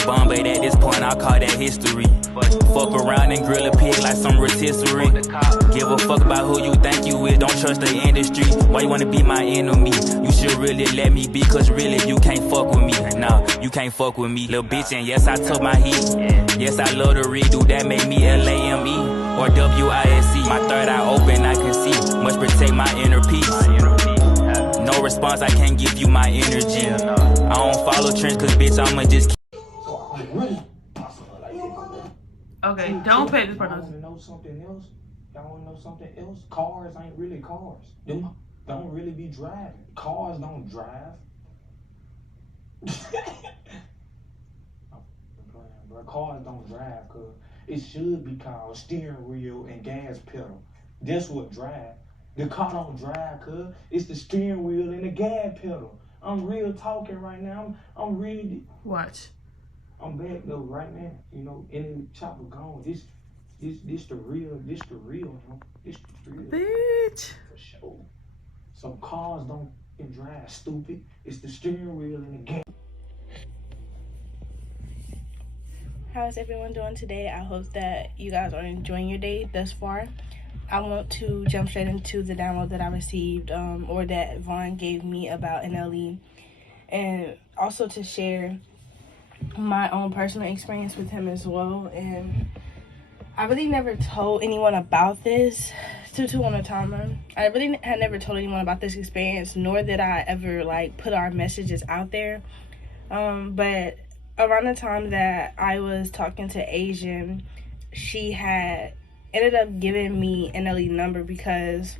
a bum, but at this point I call that history. Fuck around and grill a pig like some rotisserie. Give a fuck about who you think you is, don't trust the industry. Why you wanna be my enemy? You should really let me be, cause really you can't fuck with me. Nah, you can't fuck with me, little bitch. And yes, I took my heat. Yes, I love to redo, that made me LAME or WISE. My third eye open, I can see. Must protect my inner peace. No response, I can't give you my energy. I don't follow trends, cause bitch, I'ma just Okay, don't pay this part. Y'all wanna know something else? Y'all wanna know something else? Cars ain't really cars. Them don't really be driving. Cars don't drive. Bro, cars don't drive, cause it should be called steering wheel and gas pedal. That's what drive. The car don't drive, cuz it's the steering wheel and the gas pedal. I'm real talking right now. I'm really Watch. I'm back though right now. You know, in the chopper gone. This the real, you know. This the real. Bitch. For sure. Some cars don't drive, stupid. It's the steering wheel and the gas. How is everyone doing today? I hope that you guys are enjoying your day thus far. I want to jump straight into the download that I received or that Vaughn gave me about NLE, and also to share my own personal experience with him as well. And I really never told anyone about this. Tutu on a timer. I really had never told anyone about this experience, nor did I ever like put our messages out there. But around the time that I was talking to Asian, she had ended up giving me NLE number because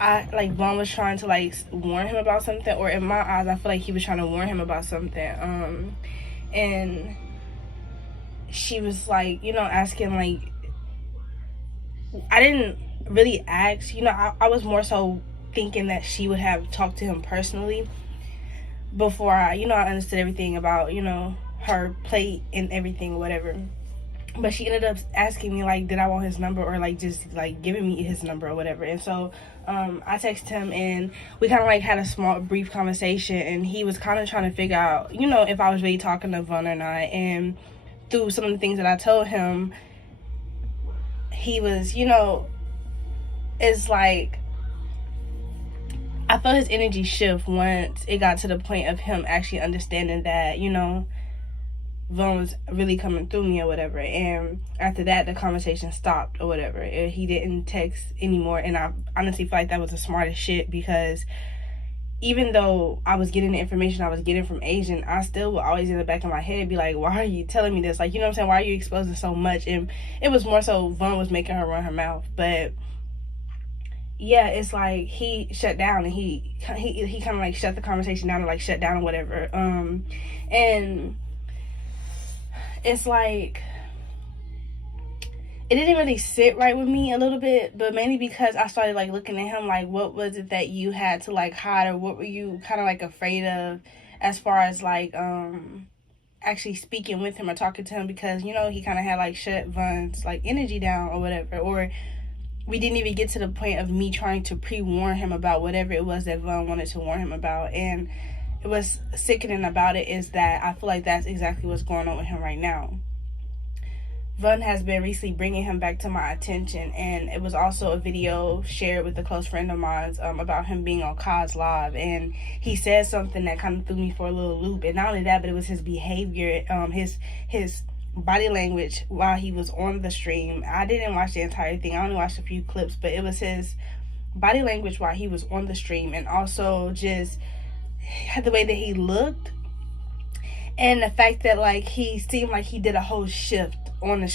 Vaughn was trying to like warn him about something, or in my eyes I feel like he was trying to warn him about something. And she was like, you know, asking like, I didn't really ask, you know, I was more so thinking that she would have talked to him personally before I understood everything about, you know, her plate and everything, whatever. But she ended up asking me like, did I want his number, or like just like giving me his number or whatever. And so I texted him, and we kind of like had a small brief conversation, and he was kind of trying to figure out, you know, if I was really talking to Vaughn or not. And through some of the things that I told him, he was, you know, it's like I felt his energy shift once it got to the point of him actually understanding that, you know, Vaughn was really coming through me or whatever. And after that, the conversation stopped or whatever. He didn't text anymore, and I honestly feel like that was the smartest shit, because even though I was getting the information I was getting from Asian, I still would always in the back of my head be like, why are you telling me this? Like, you know what I'm saying? Why are you exposing so much? And it was more so Vaughn was making her run her mouth. But yeah, it's like he shut down, and he kind of like shut the conversation down, or like shut down or whatever. And it's like it didn't really sit right with me a little bit, but mainly because I started like looking at him like, what was it that you had to like hide, or what were you kind of like afraid of as far as like actually speaking with him or talking to him? Because, you know, he kind of had like shut Vaughn's like energy down or whatever, or we didn't even get to the point of me trying to pre-warn him about whatever it was that Vaughn wanted to warn him about. And what's sickening about it is that I feel like that's exactly what's going on with him right now. Vaughn has been recently bringing him back to my attention, and it was also a video shared with a close friend of mine about him being on Kaz Live, and he said something that kind of threw me for a little loop. And not only that, but it was his behavior, his body language while he was on the stream. I didn't watch the entire thing, I only watched a few clips, but it was his body language while he was on the stream, and also just the way that he looked, and the fact that like he seemed like he did a whole shift on the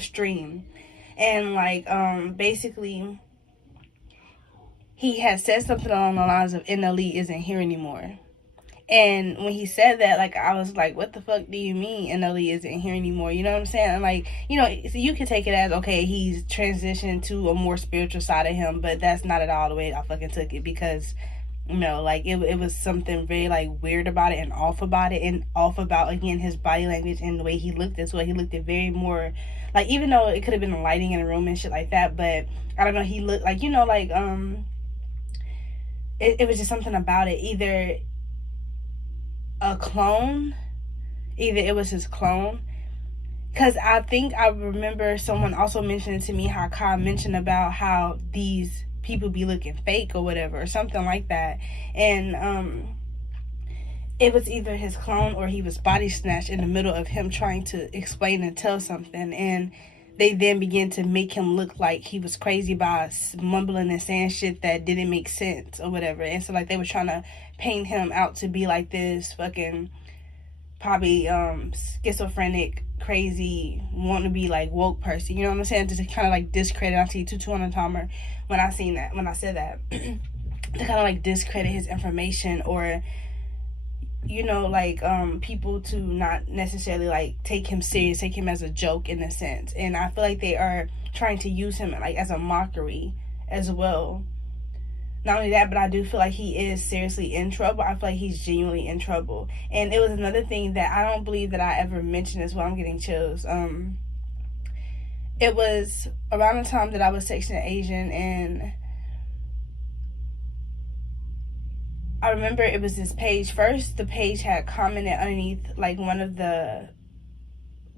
stream, and like basically he had said something along the lines of NLE isn't here anymore. And when he said that, like, I was like, what the fuck do you mean NLE isn't here anymore? You know what I'm saying? And like, you know, so you can take it as, okay, he's transitioned to a more spiritual side of him, but that's not at all the way I fucking took it, because, you know, like, it was something very, like, weird about it, and off about it, and off about, again, his body language and the way he looked as well. He looked at very more, like, even though it could have been the lighting in the room and shit like that, but, I don't know, he looked, like, you know, like, it was just something about it. Either a clone either it was his clone. Because I think I remember someone also mentioning to me how Kai mentioned about how these people be looking fake or whatever, or something like that. And it was either his clone or he was body snatched in the middle of him trying to explain and tell something. And they then began to make him look like he was crazy by mumbling and saying shit that didn't make sense or whatever. And so, like, they were trying to paint him out to be like this fucking probably schizophrenic, crazy, want to be like woke person. You know what I'm saying? Just to kind of like discredit. I see 22 on the timer when I said that to kind of like discredit his information, or like people to not necessarily like take him serious, take him as a joke in a sense. And I feel like they are trying to use him like as a mockery as well. Not only that, but I do feel like he is seriously in trouble. I feel like he's genuinely in trouble. And it was another thing that I don't believe that I ever mentioned as well. I'm getting chills. It was around the time that I was texting Asian, and I remember it was this page. First, the page had commented underneath like one of the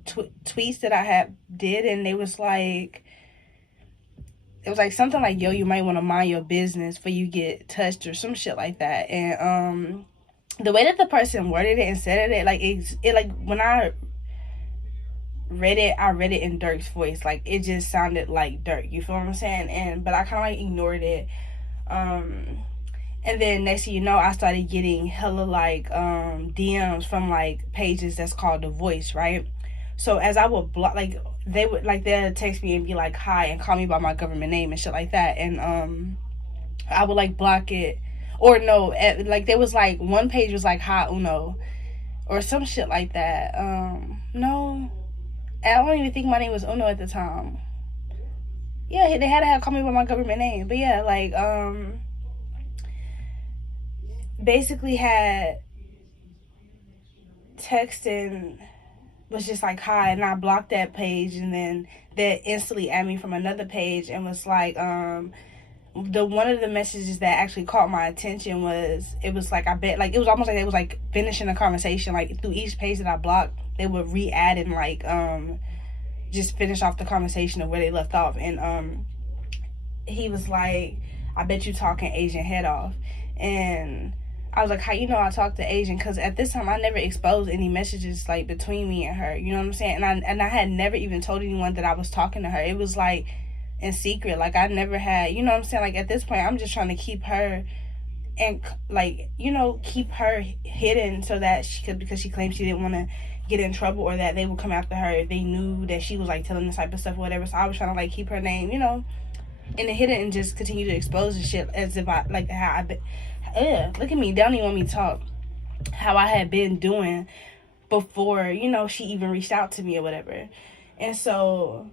tweets that I had did, and it was like something like, yo, you might want to mind your business before you get touched, or some shit like that. And the way that the person worded it and said it, like when I read it in Dirk's voice. Like, it just sounded like Dirk, you feel what I'm saying? But I kind of like ignored it. And then next thing you know, I started getting hella like DMs from like pages that's called The Voice, right? So as I would block, like they'll text me and be like, hi, and call me by my government name and shit like that. And I would like block it. Or no, like there was like one page was like, hi Uno, or some shit like that. No, I don't even think my name was Uno at the time. Yeah, they had to call me by my government name. But yeah, like basically had texting was just like hi, and I blocked that page, and then they instantly added me from another page and was like the one of the messages that actually caught my attention was, it was like, I bet like it was almost like they was like finishing a conversation, like through each page that I blocked they would re-add and like just finish off the conversation of where they left off. And he was like, I bet you talking Asian head off. And I was like, how you know I talked to Asian? Because at this time I never exposed any messages like between me and her, you know what I'm saying? And I had never even told anyone that I was talking to her. It was like in secret. Like, I never had, you know what I'm saying? Like, at this point I'm just trying to keep her and like, keep her hidden so that she could, because she claimed she didn't want to get in trouble, or that they would come after her if they knew that she was like telling this type of stuff or whatever. So I was trying to like keep her name, in the hidden, and just continue to expose the shit as if I like how look at me, they don't even want me to talk, how I had been doing before she even reached out to me or whatever. And so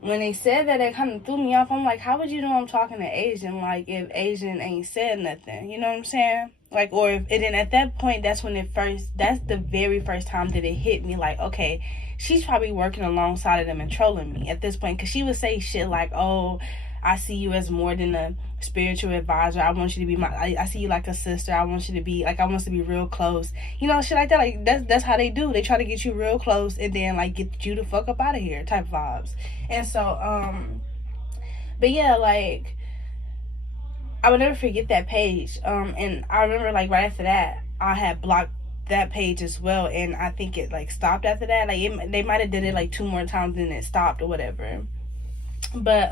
when they said that, it kind of threw me off. I'm like, how would you know I'm talking to Asian, like, if Asian ain't said nothing? You know what I'm saying? Like, or if, and then at that point, that's the very first time that it hit me, like, okay, she's probably working alongside of them and trolling me at this point, because she would say shit like, oh, I see you as more than a spiritual advisor. I want you to be I see you like a sister. I want you to be like, I want us to be real close. Shit like that. Like, that's how they do. They try to get you real close and then like get you the fuck up out of here type vibes. And so, but yeah, like, I would never forget that page. And I remember like right after that, I had blocked that page as well. And I think it like stopped after that. Like, they might have did it like 2 more times and it stopped or whatever. But,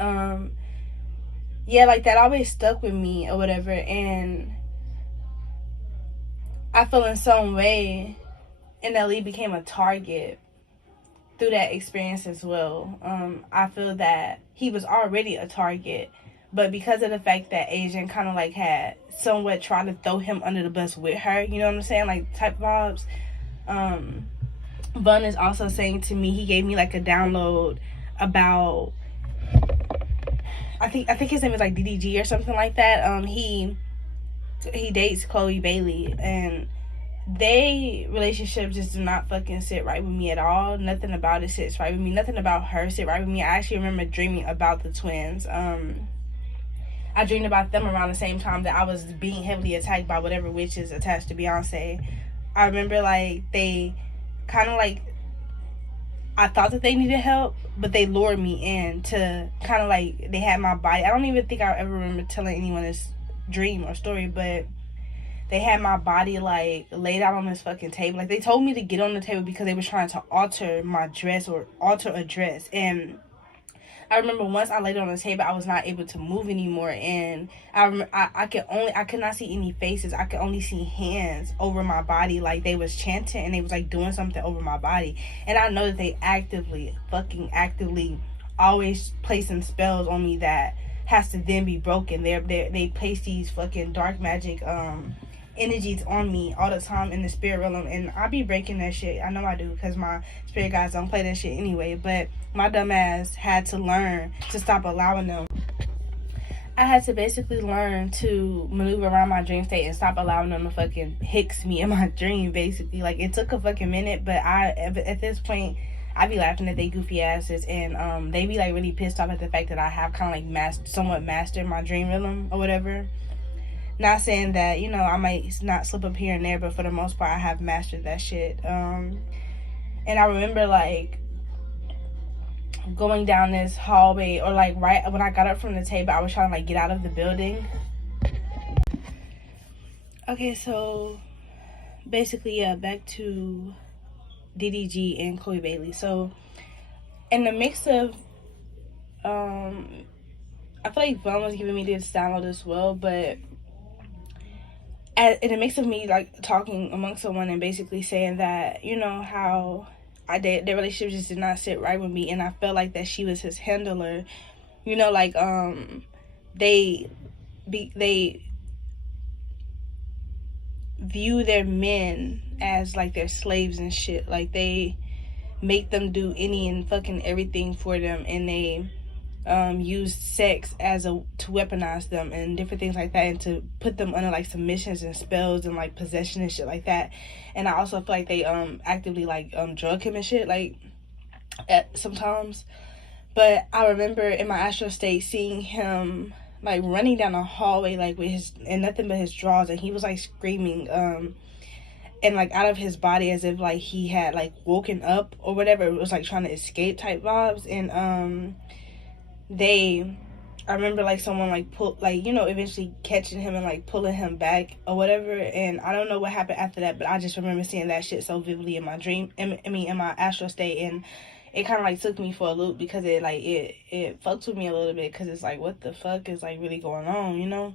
yeah, like, that always stuck with me or whatever. And I feel in some way NLE became a target through that experience as well. I feel that he was already a target, but because of the fact that Asian kind of like had somewhat tried to throw him under the bus with her, you know what I'm saying, like type vibes. Bun is also saying to me, he gave me like a download about, I think his name is like DDG or something like that. He dates Chloe Bailey, and they relationship just do not fucking sit right with me at all. Nothing about it sits right with me. Nothing about her sit right with me. I actually remember dreaming about the twins. I dreamed about them around the same time that I was being heavily attacked by whatever witches attached to Beyonce. I remember like they kind of like, I thought that they needed help, but they lured me in to kind of like, they had my body. I don't even think I ever remember telling anyone this dream or story, but they had my body like laid out on this fucking table. Like, they told me to get on the table because they were trying to alter my dress or alter a dress. And I remember once I laid on the table, I was not able to move anymore, and I could not see any faces. I could only see hands over my body, like they was chanting and they was like doing something over my body. And I know that they actively always placing spells on me that has to then be broken. They place these fucking dark magic energies on me all the time in the spirit realm, and I be breaking that shit. I know I do, because my spirit guys don't play that shit anyway, but my dumb ass had to learn to stop allowing them. I had to basically learn to maneuver around my dream state and stop allowing them to fucking hicks me in my dream, basically. Like, it took a fucking minute, but at this point, I be laughing at they goofy asses, and they be like really pissed off at the fact that I have kind of like somewhat mastered my dream realm or whatever. Not saying that, you know, I might not slip up here and there, but for the most part, I have mastered that shit. And I remember, like, going down this hallway, or, like, right when I got up from the table, I was trying to, like, get out of the building. Okay, so, basically, yeah, back to DDG and Chloe Bailey. So, in the mix of, I feel like Vaughn was giving me this download as well, but in the mix of me like talking amongst someone and basically saying that, you know, how their relationship just did not sit right with me, and I felt like that she was his handler, you know, like they view their men as like their slaves and shit. Like, they make them do any and fucking everything for them, and they use sex to weaponize them and different things like that, and to put them under like submissions and spells and like possession and shit like that. And I also feel like they actively like drug him and shit, like, sometimes. But I remember in my astral state seeing him like running down a hallway, like with his and nothing but his drawers, and he was like screaming and like out of his body, as if like he had like woken up or whatever. It was like trying to escape type vibes. And I remember like someone like pull, like, you know, eventually catching him and like pulling him back or whatever. And I don't know what happened after that, but I just remember seeing that shit so vividly in my dream. I mean, in my astral state, and it kind of like took me for a loop, because it fucks with me a little bit, because it's like, what the fuck is like really going on, you know?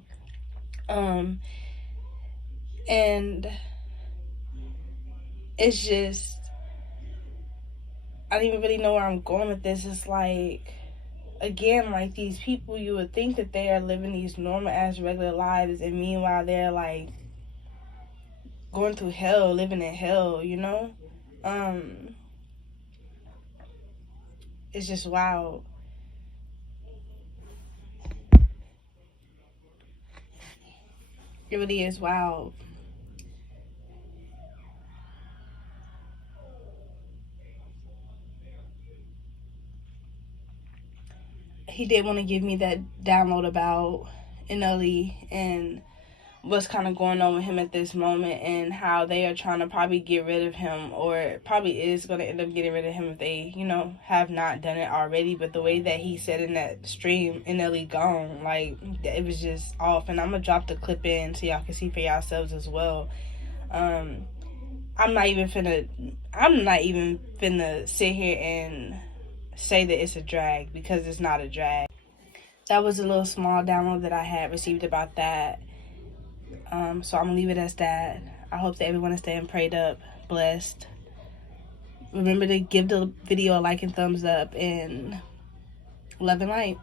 And it's just, I don't even really know where I'm going with this. It's like, again, like, these people, you would think that they are living these normal ass regular lives, and meanwhile they're like going through hell, living in hell, you know? It's just wild. It really is wild. He did want to give me that download about NLE and what's kind of going on with him at this moment, and how they are trying to probably get rid of him, or probably is going to end up getting rid of him if they, you know, have not done it already. But the way that he said in that stream, NLE gone, like, it was just off. And I'm going to drop the clip in so y'all can see for yourselves as well. I'm not even finna sit here and say that it's a drag, because it's not a drag. That was a little small download that I had received about that. So I'm gonna leave it as that. I hope that everyone is staying prayed up, blessed. Remember to give the video a like and thumbs up, and love and light.